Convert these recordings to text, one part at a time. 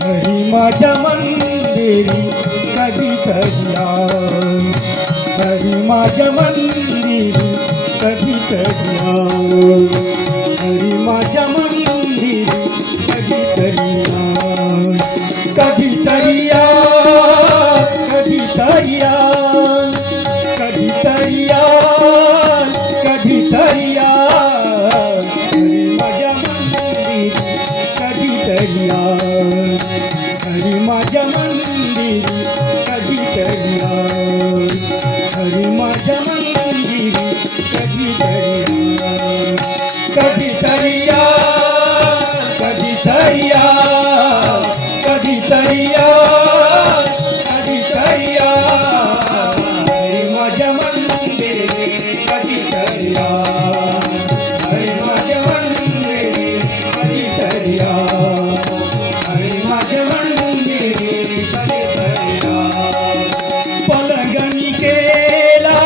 हरी माझ्या मंदिरी कधीतरी आव, हरी माझ्या मंदिरी कधीतरी आव, हरी माझ्या मंदिरी कधीतरी आव, कधीतरी आव, कधीतरी आव, कधीतरी आव, कधीतरी आव, हरी माझ्या मंदिरी कधीतरी आव, हरी माझ्या मंदिरी कधीतरी आव, हरी माझ्या मंदिरी कधीतरी आव, कधीतरी आव, कधीतरी आव, कधीतरी आव, कधीतरी आव, हरी माझ्या मंदिरी कधीतरी आव, हरी माझ्या मंदिरी कधीतरी आव, हरी माझ्या मंदिरी कधीतरी आव, पलंगणी केला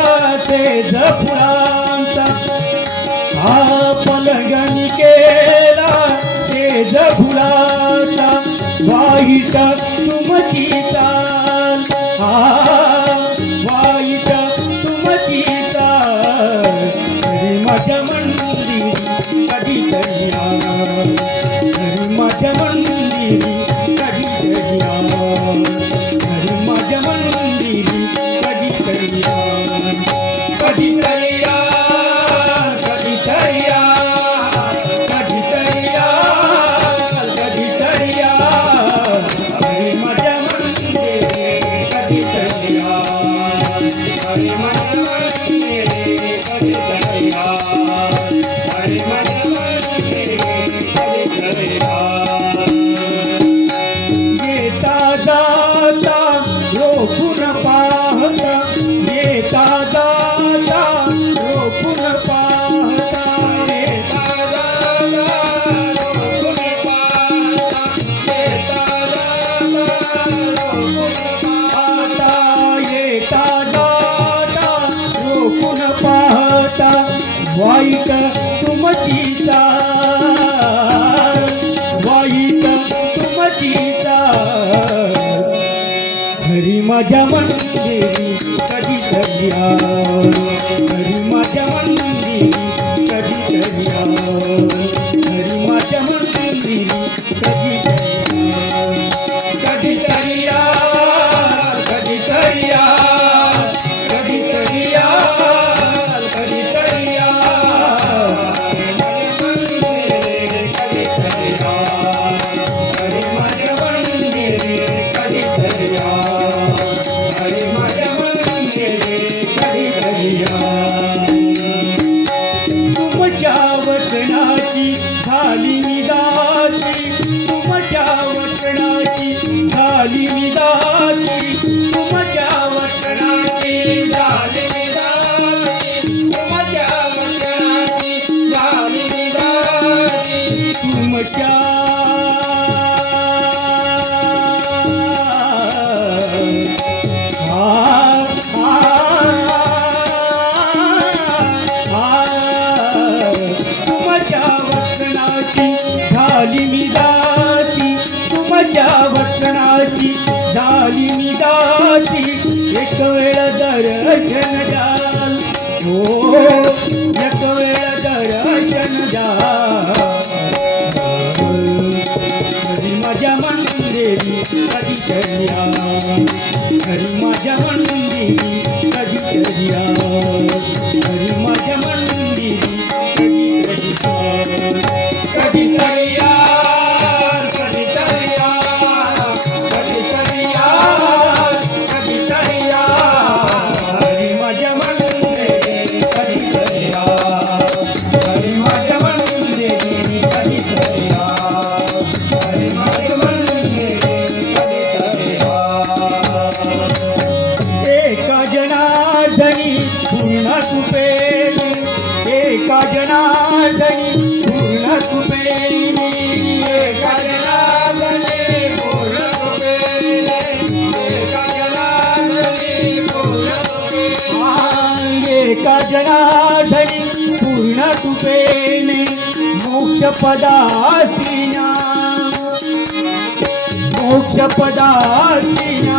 ते फुलांचा, हा पलंगणी केला शेज फुलाचा, वाईट तुमची चाल, हा वाईट तुमची चाल, हरी माझ्या मंदिरी कधीतरी आव, हरी माझ्या मंदिरी कधीतरी आव, हरी माझ्या मंदिरी कधीतरी आव, कधीतरी आव, कधीतरी आव, कधीतरी आव, कधीतरी आव, हरी माझ्या मंदिरी कधीतरी आव, हरी माझ्या मंदिरी कधीतरी आव, हरी माझ्या मंदिरी कधीतरी आव, येता जाता रोखून पाहता, येता जाता रोखून पाहता, येता जाता रोखून पाहता, येता जाता रोखून पाहता, येता जाता रोखून पाहता, वाईट तुमची चाल, वाईट तुमची चाल, हरी माझ्या मंदिरी कधीतरी आव, हरी माझ्या मंदिरी कधीतरी आव, हरी माझ्या मंदिरी कधीतरी आव, कधीतरी आव, कधीतरी आव, कधीतरी आव, कधीतरी आव, कधीतरी आव, हरी माझ्या मंदिरी कधीतरी आव, हरी माझ्या मंदिरी कधीतरी आव, तुमच्या वचनाची झाली मी दासी, तुमच्या वचनाची झाली मी दासी, तुमच्या वचनाची झाली मी दासी, तुमच्या वचनाची झाली मी दासी, तुमच्या तुमच्या वचनाची झाली मी दासी, तुमच्या वचनाची झाली मी दासी, एक वेळ दर्शन द्याल, हो एक वेळ दर्शन द्याल, हरी माझ्या मंदिरी कधीतरी आव, हरी माझ्या मंदिरी कधीतरी आव, हरी माझ्या मंदिरी कधीतरी आव, कधीतरी आव, कधीतरी आव, कधीतरी आव, कधीतरी आव, हरी माझ्या मंदिरी कधीतरी आव, हरी माझ्या मंदिरी कधीतरी आव, हरी माझ्या मंदिरी कधीतरी आव, एका जनार्दनी पूर्ण कृपेने, एका जनार्दनी पूर्ण कृपेने, एका जनार्दनी पूर्ण कृपेने, एका जनार्दनी पूर्ण कृपेने, एका जनार्दनी पूर्ण कृपेने, मोक्षपदासीना मोक्ष पदाची